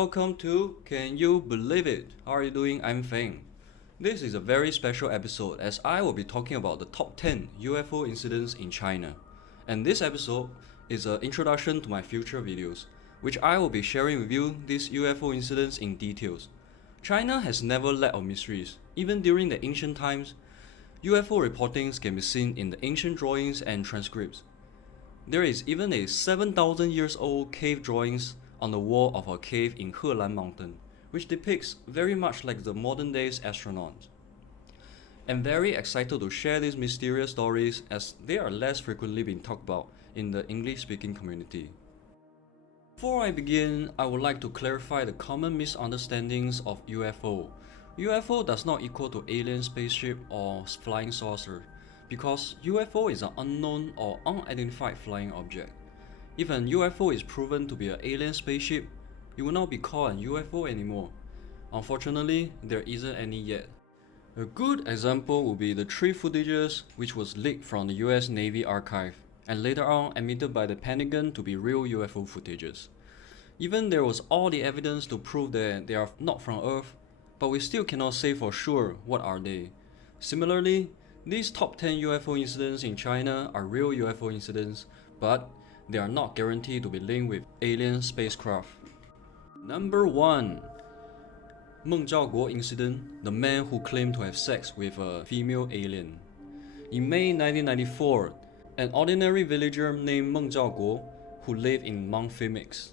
Welcome to Can You Believe It? How are you doing? I'm Feng. This is a very special episode as I will be talking about the top 10 UFO incidents in China. And this episode is an introduction to my future videos, which I will be sharing with you these UFO incidents in details. China has never lacked of mysteries. Even during the ancient times, UFO reportings can be seen in the ancient drawings and transcripts. There is even a 7,000 years old cave drawings on the wall of a cave in Helan Mountain, which depicts very much like the modern day's astronaut. I'm very excited to share these mysterious stories as they are less frequently being talked about in the English-speaking community. Before I begin, I would like to clarify the common misunderstandings of UFO. UFO does not equal to alien spaceship or flying saucer, because UFO is an unknown or unidentified flying object. If an UFO is proven to be an alien spaceship, it will not be called an UFO anymore. Unfortunately, there isn't any yet. A good example would be the three footages which was leaked from the US Navy archive and later on admitted by the Pentagon to be real UFO footages. Even there was all the evidence to prove that they are not from Earth, but we still cannot say for sure what are they. Similarly, these top 10 UFO incidents in China are real UFO incidents, but they are not guaranteed to be linked with alien spacecraft. Number 1. Meng Zhaoguo incident, the man who claimed to have sex with a female alien. In May 1994, an ordinary villager named Meng Zhaoguo, who lived in Mount Phoenix,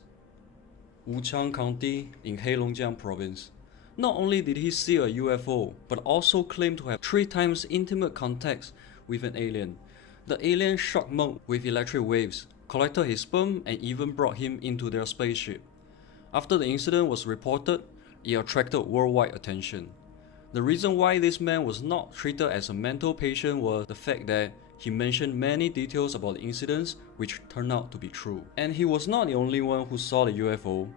Wuchang County in Heilongjiang province. Not only did he see a UFO, but also claimed to have 3 times intimate contacts with an alien. The alien shocked Meng with electric waves, collected his sperm, and even brought him into their spaceship. After the incident was reported, it attracted worldwide attention. The reason why this man was not treated as a mental patient was the fact that he mentioned many details about the incidents which turned out to be true. And he was not the only one who saw the UFO.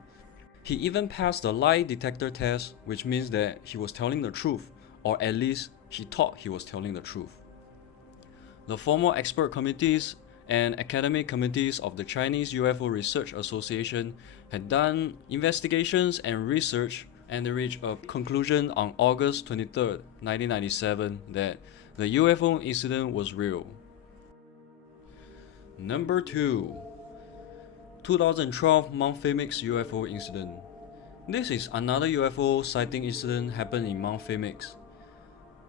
He even passed the lie detector test, which means that he was telling the truth, or at least he thought he was telling the truth. The formal expert committees and academic committees of the Chinese UFO Research Association had done investigations and research, and they reached a conclusion on August 23, 1997 that the UFO incident was real. Number 2. 2012 Mount Phoenix UFO incident. This is another UFO sighting incident happened in Mount Phoenix.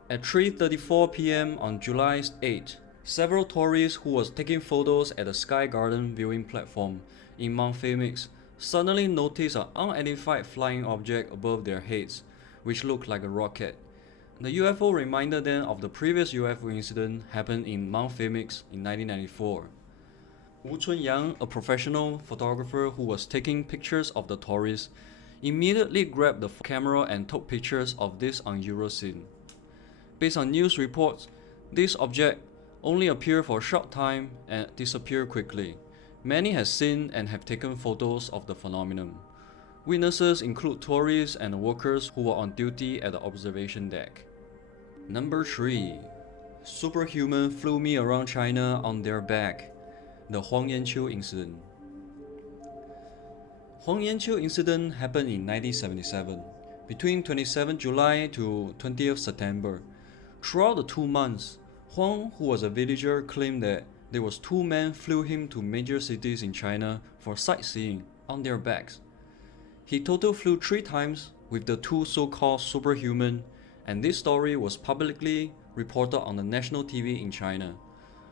At 3:34 p.m. on July 8, several tourists who was taking photos at the Sky Garden viewing platform in Mount Phoenix suddenly noticed an unidentified flying object above their heads, which looked like a rocket. The UFO reminded them of the previous UFO incident happened in Mount Phoenix in 1994. Wu Chunyang, a professional photographer who was taking pictures of the tourists, immediately grabbed the camera and took pictures of this unusual scene. Based on news reports, this object only appeared for a short time and disappeared quickly. Many have seen and have taken photos of the phenomenon. Witnesses include tourists and workers who were on duty at the observation deck. Number 3. Superhuman flew me around China on their back. The Huang Yanqiu incident. Huang Yanqiu incident happened in 1977, between 27 July to 20th September. Throughout the 2 months, Huang, who was a villager, claimed that there was 2 men flew him to major cities in China for sightseeing on their backs. He total flew 3 times with the 2 so-called superhuman, and this story was publicly reported on the national TV in China.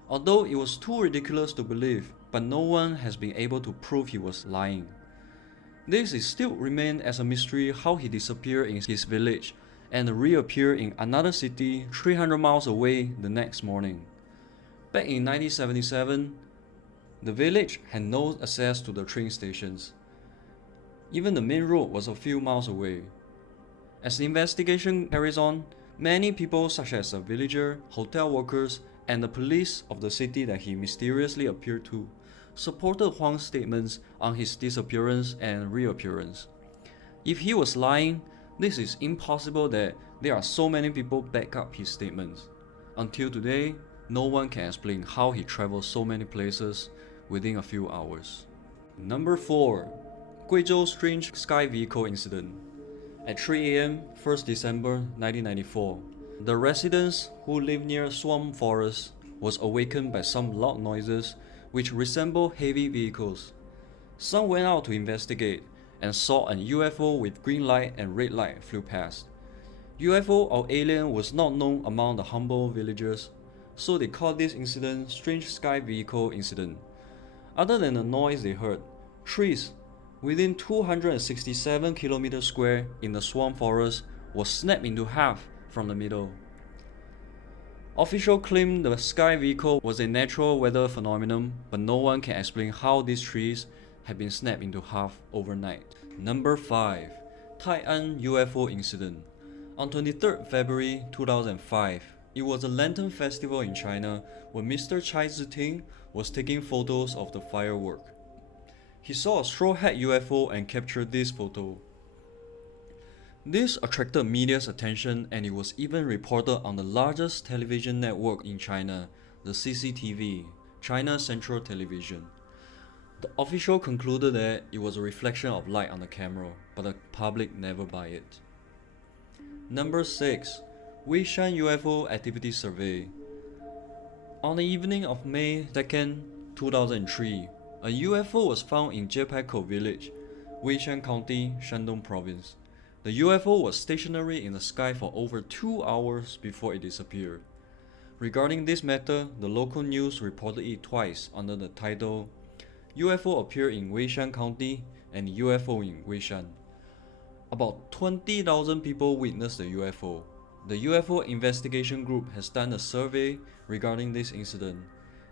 Although it was too ridiculous to believe, but no one has been able to prove he was lying. This is still remained as a mystery how he disappeared in his village and reappeared in another city 300 miles away the next morning. Back in 1977, the village had no access to the train stations. Even the main road was a few miles away. As the investigation carries on, many people such as a villager, hotel workers, and the police of the city that he mysteriously appeared to supported Huang's statements on his disappearance and reappearance. If he was lying, this is impossible that there are so many people back up his statements. Until today, no one can explain how he traveled so many places within a few hours. Number 4. Guizhou Strange Sky Vehicle Incident. At 3 a.m., 1st December 1994, the residents who live near Swamp Forest was awakened by some loud noises which resembled heavy vehicles. Some went out to investigate and saw an UFO with green light and red light flew past. UFO or alien was not known among the humble villagers, so they called this incident Strange Sky Vehicle Incident. Other than the noise they heard, trees within 267 km square in the swamp forest was snapped into half from the middle. Officials claimed the sky vehicle was a natural weather phenomenon, but no one can explain how these trees had been snapped into half overnight. Number 5. Tai'an UFO Incident. On 23rd February 2005, it was a Lantern Festival in China when Mr. Chai Ziting was taking photos of the firework. He saw a straw hat UFO and captured this photo. This attracted media's attention and it was even reported on the largest television network in China, the CCTV, China Central Television. The official concluded that it was a reflection of light on the camera, but the public never buy it. Number 6. Weishan UFO Activity Survey. On the evening of May 2nd, 2003, a UFO was found in Jiepaikou village, Weishan County, Shandong Province. The UFO was stationary in the sky for over 2 hours before it disappeared. Regarding this matter, the local news reported it twice under the title UFO appeared in Weishan County and UFO in Weishan. About 20,000 people witnessed the UFO. The UFO investigation group has done a survey regarding this incident.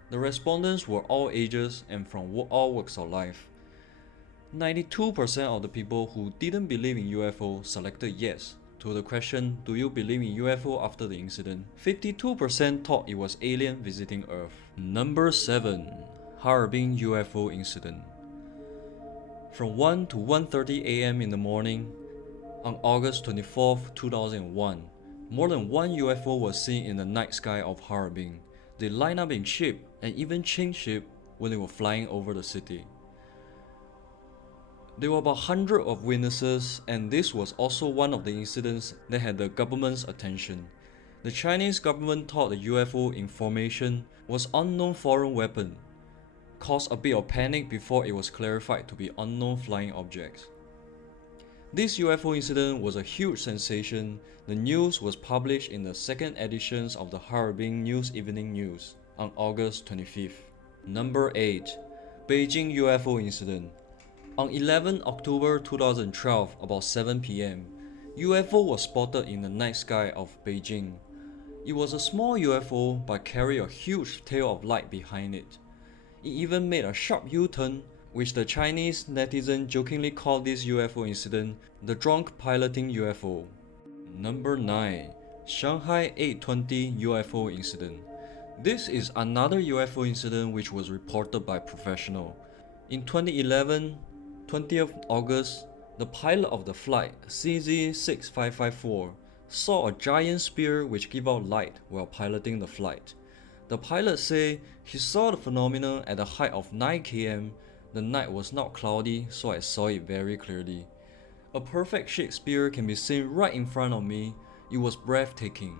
The respondents were all ages and from all walks of life. 92% of the people who didn't believe in UFO selected yes to the question, do you believe in UFO after the incident? 52% thought it was alien visiting Earth. Number 7. Harbin UFO Incident. From 1 to 1:30 a.m. in the morning, on August 24, 2001, more than one UFO was seen in the night sky of Harbin. They lined up in shape and even changed shape when they were flying over the city. There were about 100 of witnesses, and this was also one of the incidents that had the government's attention. The Chinese government thought the UFO information was unknown foreign weapon, caused a bit of panic before it was clarified to be unknown flying objects. This UFO incident was a huge sensation. The news was published in the second editions of the Harbin News Evening News on August 25th. Number 8. Beijing UFO Incident. On 11 October 2012, about 7 p.m., UFO was spotted in the night sky of Beijing. It was a small UFO but carried a huge tail of light behind it. It even made a sharp U-turn, which the Chinese netizen jokingly called this UFO incident the drunk piloting UFO. Number 9. Shanghai 820 UFO Incident. This is another UFO incident which was reported by professionals. In 2011, 20th August, the pilot of the flight CZ6554 saw a giant spear which gave out light while piloting the flight. The pilot said he saw the phenomenon at a height of 9 km. The night was not cloudy, so I saw it very clearly. A perfect shaped spear can be seen right in front of me. It was breathtaking.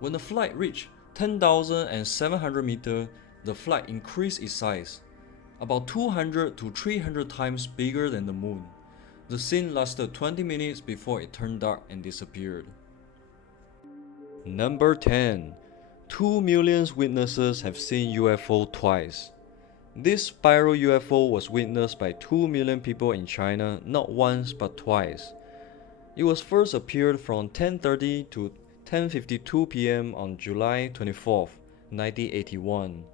When the flight reached 10,700 meters, the flight increased its size, about 200 to 300 times bigger than the moon. The scene lasted 20 minutes before it turned dark and disappeared. Number 10. 2 million witnesses have seen UFO twice. This spiral UFO was witnessed by 2 million people in China not once but twice. It was first appeared from 10:30 to 10:52 p.m. on July 24, 1981,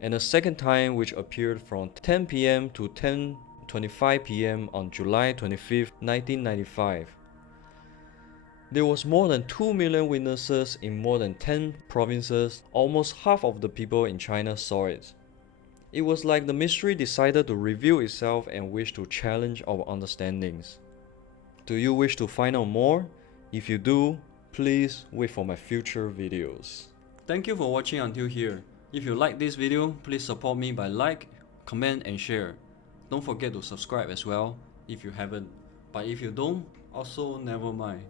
and a second time which appeared from 10 p.m. to 10:25 p.m. on July 25, 1995. There was more than 2 million witnesses in more than 10 provinces. Almost half of the people in China saw it. It was like the mystery decided to reveal itself and wished to challenge our understandings. Do you wish to find out more? If you do, please wait for my future videos. Thank you for watching until here. If you like this video, please support me by like, comment and share. Don't forget to subscribe as well. if you haven't. But if you don't, also never mind.